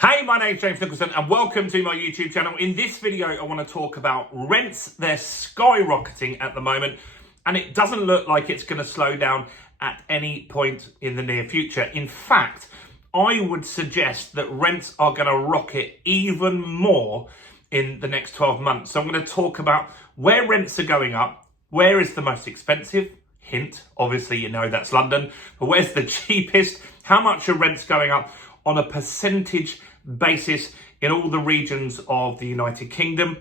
Hey, my name's James Nicholson and welcome to my YouTube channel. In this video, I want to talk about rents. They're skyrocketing at the moment and it doesn't look like it's going to slow down at any point in the near future. In fact, I would suggest that rents are going to rocket even more in the next 12 months. So I'm going to talk about where rents are going up, where is the most expensive, hint, obviously you know that's London, but where's the cheapest, how much are rents going up on a percentage basis in all the regions of the United Kingdom,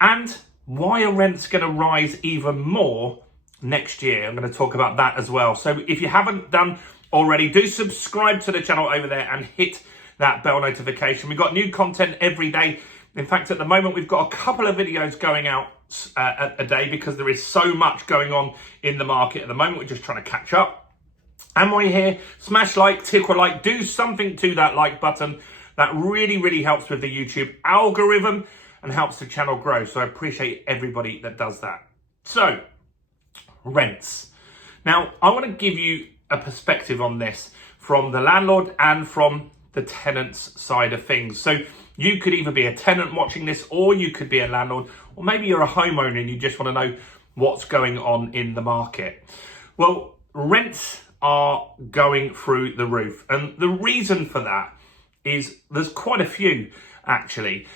and why are rents going to rise even more next year. I'm going to talk about that as well. So if you haven't done already, do subscribe to the channel over there and hit that bell notification. We've got new content every day. In fact, at the moment, we've got a couple of videos going out a day because there is so much going on in the market at the moment. We're just trying to catch up. And while you're here, smash like, tick a like, do something to that like button. That really helps with the YouTube algorithm and helps the channel grow. So I appreciate everybody that does that. So, rents. Now, I want to give you a perspective on this from the landlord and from the tenant's side of things. So you could either be a tenant watching this, or you could be a landlord, or maybe you're a homeowner and you just want to know what's going on in the market. Well, rents are going through the roof. And the reason for that is there's quite a few, actually.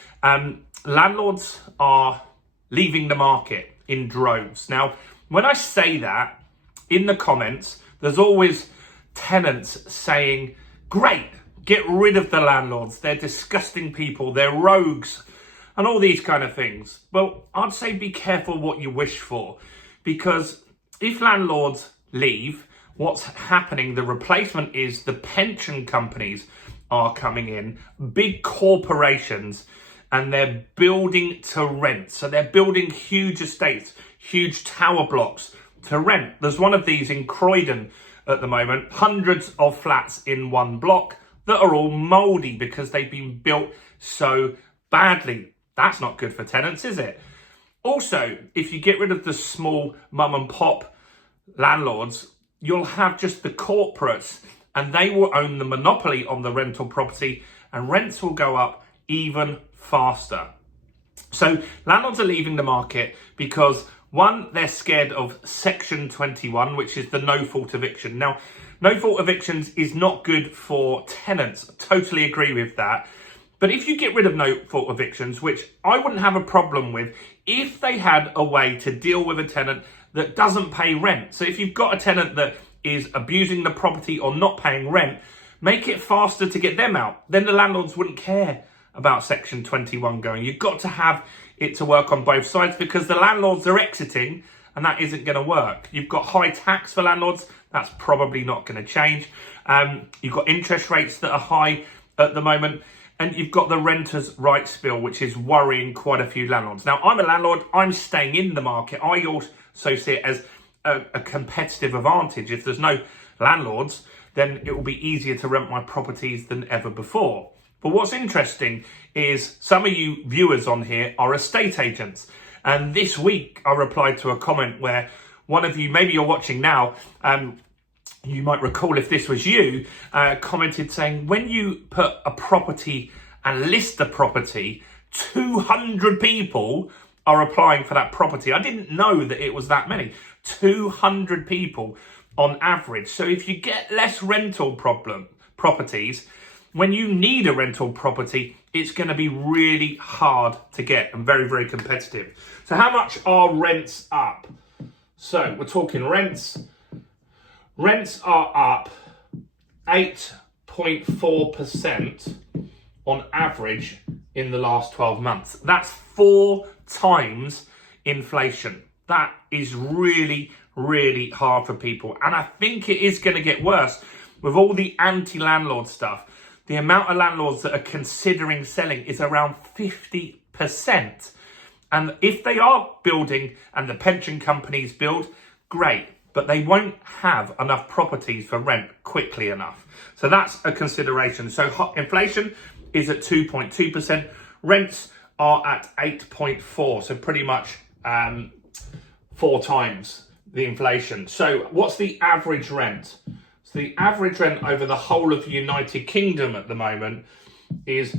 Landlords are leaving the market in droves. Now, when I say that, in the comments, there's always tenants saying, great, get rid of the landlords. They're disgusting people, they're rogues, and all these kind of things. Well, I'd say be careful what you wish for, because if landlords leave, what's happening, the replacement is the pension companies are coming in, big corporations, and they're building to rent. So they're building huge estates, huge tower blocks to rent. There's one of these in Croydon at the moment, hundreds of flats in one block that are all mouldy because they've been built so badly. That's not good for tenants, is it? Also, if you get rid of the small mum and pop landlords, you'll have just the corporates, and they will own the monopoly on the rental property, and rents will go up even faster. So landlords are leaving the market because, one, they're scared of Section 21, which is the no-fault eviction. Now, no-fault evictions is not good for tenants. I totally agree with that. But if you get rid of no-fault evictions, which I wouldn't have a problem with, if they had a way to deal with a tenant that doesn't pay rent. So if you've got a tenant that is abusing the property or not paying rent, make it faster to get them out. Then the landlords wouldn't care about Section 21 going. You've got to have it to work on both sides, because the landlords are exiting and that isn't going to work. You've got high tax for landlords. That's probably not going to change. You've got interest rates that are high at the moment. And you've got the renters' rights bill, which is worrying quite a few landlords. Now, I'm a landlord. I'm staying in the market. I also see it as a competitive advantage. If there's no landlords, then it will be easier to rent my properties than ever before. But what's interesting is some of you viewers on here are estate agents. And this week I replied to a comment where one of you, maybe you're watching now, you might recall if this was you, commented saying, when you put a property and list the property, 200 people are applying for that property. I didn't know that it was that many. 200 people on average. So if you get less rental properties, when you need a rental property, it's going to be really hard to get and very competitive. So how much are rents up? So we're talking rents. Rents are up 8.4% on average in the last 12 months. That's 4 times inflation. That is really hard for people. And I think it is going to get worse with all the anti-landlord stuff. The amount of landlords that are considering selling is around 50%. And if they are building and the pension companies build, great. But they won't have enough properties for rent quickly enough. So that's a consideration. So inflation is at 2.2%. Rents are at 8.4%. So pretty much 4 times the inflation. So what's the average rent? So the average rent over the whole of the United Kingdom at the moment is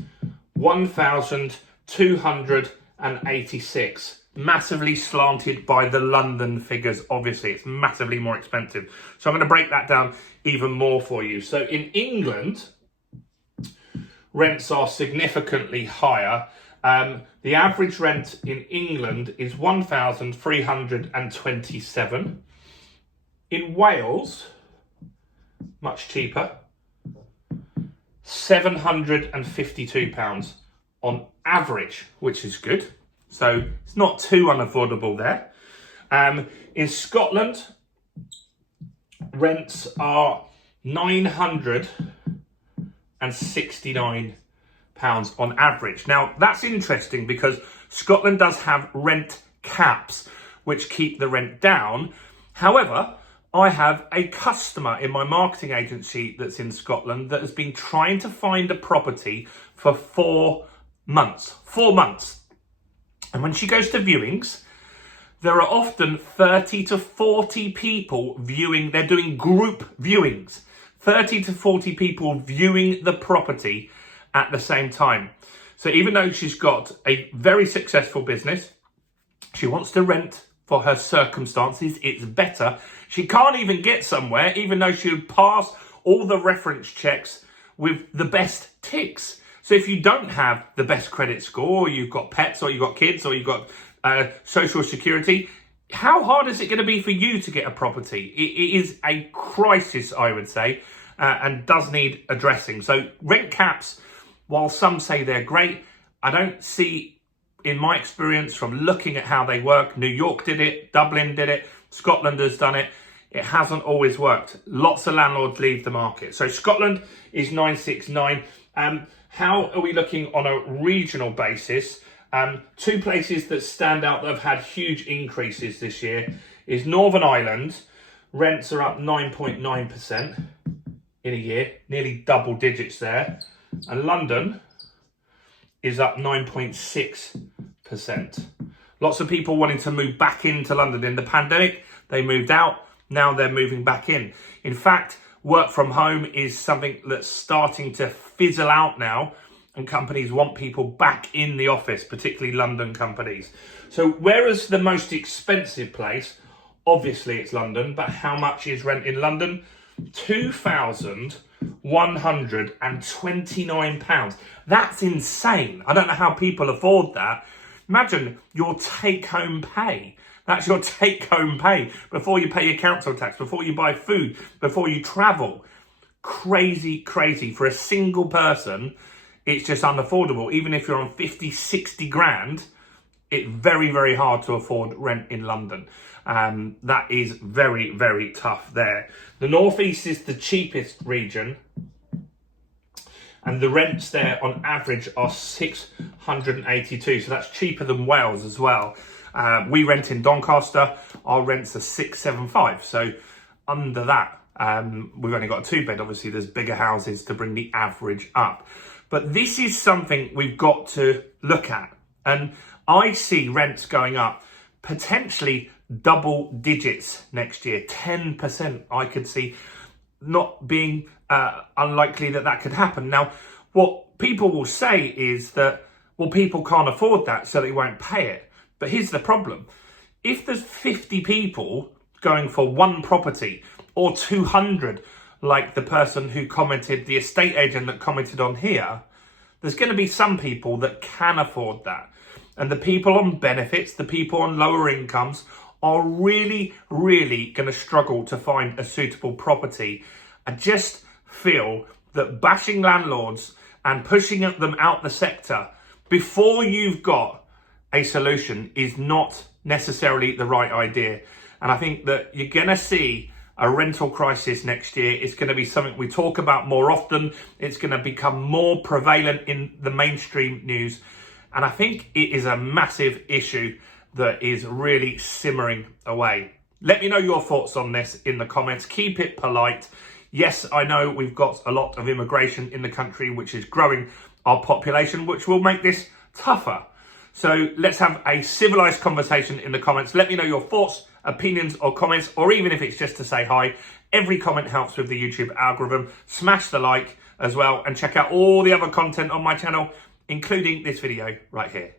1,286. Massively slanted by the London figures, obviously. It's massively more expensive. So I'm going to break that down even more for you. So in England, rents are significantly higher. The average rent in England is 1,327. In Wales, much cheaper, £752 on average, which is good. So it's not too unaffordable there. In Scotland, rents are £969 on average. Now, that's interesting because Scotland does have rent caps, which keep the rent down. However, I have a customer in my marketing agency that's in Scotland that has been trying to find a property for 4 months. 4 months. And when she goes to viewings, there are often 30 to 40 people viewing. They're doing group viewings. 30 to 40 people viewing the property at the same time. So even though she's got a very successful business, she wants to rent for her circumstances. It's better. She can't even get somewhere, even though she would pass all the reference checks with the best ticks. So if you don't have the best credit score, or you've got pets, or you've got kids, or you've got social security, how hard is it going to be for you to get a property? It is a crisis, I would say, and does need addressing. So rent caps, while some say they're great, I don't see, in my experience from looking at how they work, New York did it, Dublin did it, Scotland has done it. It hasn't always worked. Lots of landlords leave the market. So Scotland is 969. How are we looking on a regional basis? Two places that stand out that have had huge increases this year is Northern Ireland. Rents are up 9.9% in a year, nearly double digits there. And London is up 9.6%. Lots of people wanting to move back into London. In the pandemic, they moved out. Now they're moving back in. In fact, work from home is something that's starting to fizzle out now, and companies want people back in the office, particularly London companies. So whereas the most expensive place, obviously it's London, but how much is rent in London? £2,129. That's insane. I don't know how people afford that. Imagine your take-home pay. That's your take-home pay before you pay your council tax, before you buy food, before you travel. Crazy, crazy. For a single person, it's just unaffordable. Even if you're on 50, 60 grand, it's very, very hard to afford rent in London. That is very, very tough there. The northeast is the cheapest region, and the rents there on average are 682. So that's cheaper than Wales as well. We rent in Doncaster. Our rents are 675. So under that, we've only got a 2-bed. Obviously, there's bigger houses to bring the average up. But this is something we've got to look at. And I see rents going up potentially double digits next year. 10% I could see, not being unlikely that could happen. Now, what people will say is that, well, people can't afford that, so they won't pay it. But here's the problem. If there's 50 people going for one property, or 200, like the person who commented, the estate agent that commented on here, there's going to be some people that can afford that. And the people on benefits, the people on lower incomes, are really, really going to struggle to find a suitable property. I just feel that bashing landlords and pushing them out the sector before you've got a solution is not necessarily the right idea. And I think that you're going to see a rental crisis next year. It's going to be something we talk about more often. It's going to become more prevalent in the mainstream news. And I think it is a massive issue that is really simmering away. Let me know your thoughts on this in the comments. Keep it polite. Yes, I know we've got a lot of immigration in the country, which is growing our population, which will make this tougher. So let's have a civilized conversation in the comments. Let me know your thoughts, opinions, or comments, or even if it's just to say hi. Every comment helps with the YouTube algorithm. Smash the like as well, and check out all the other content on my channel, including this video right here.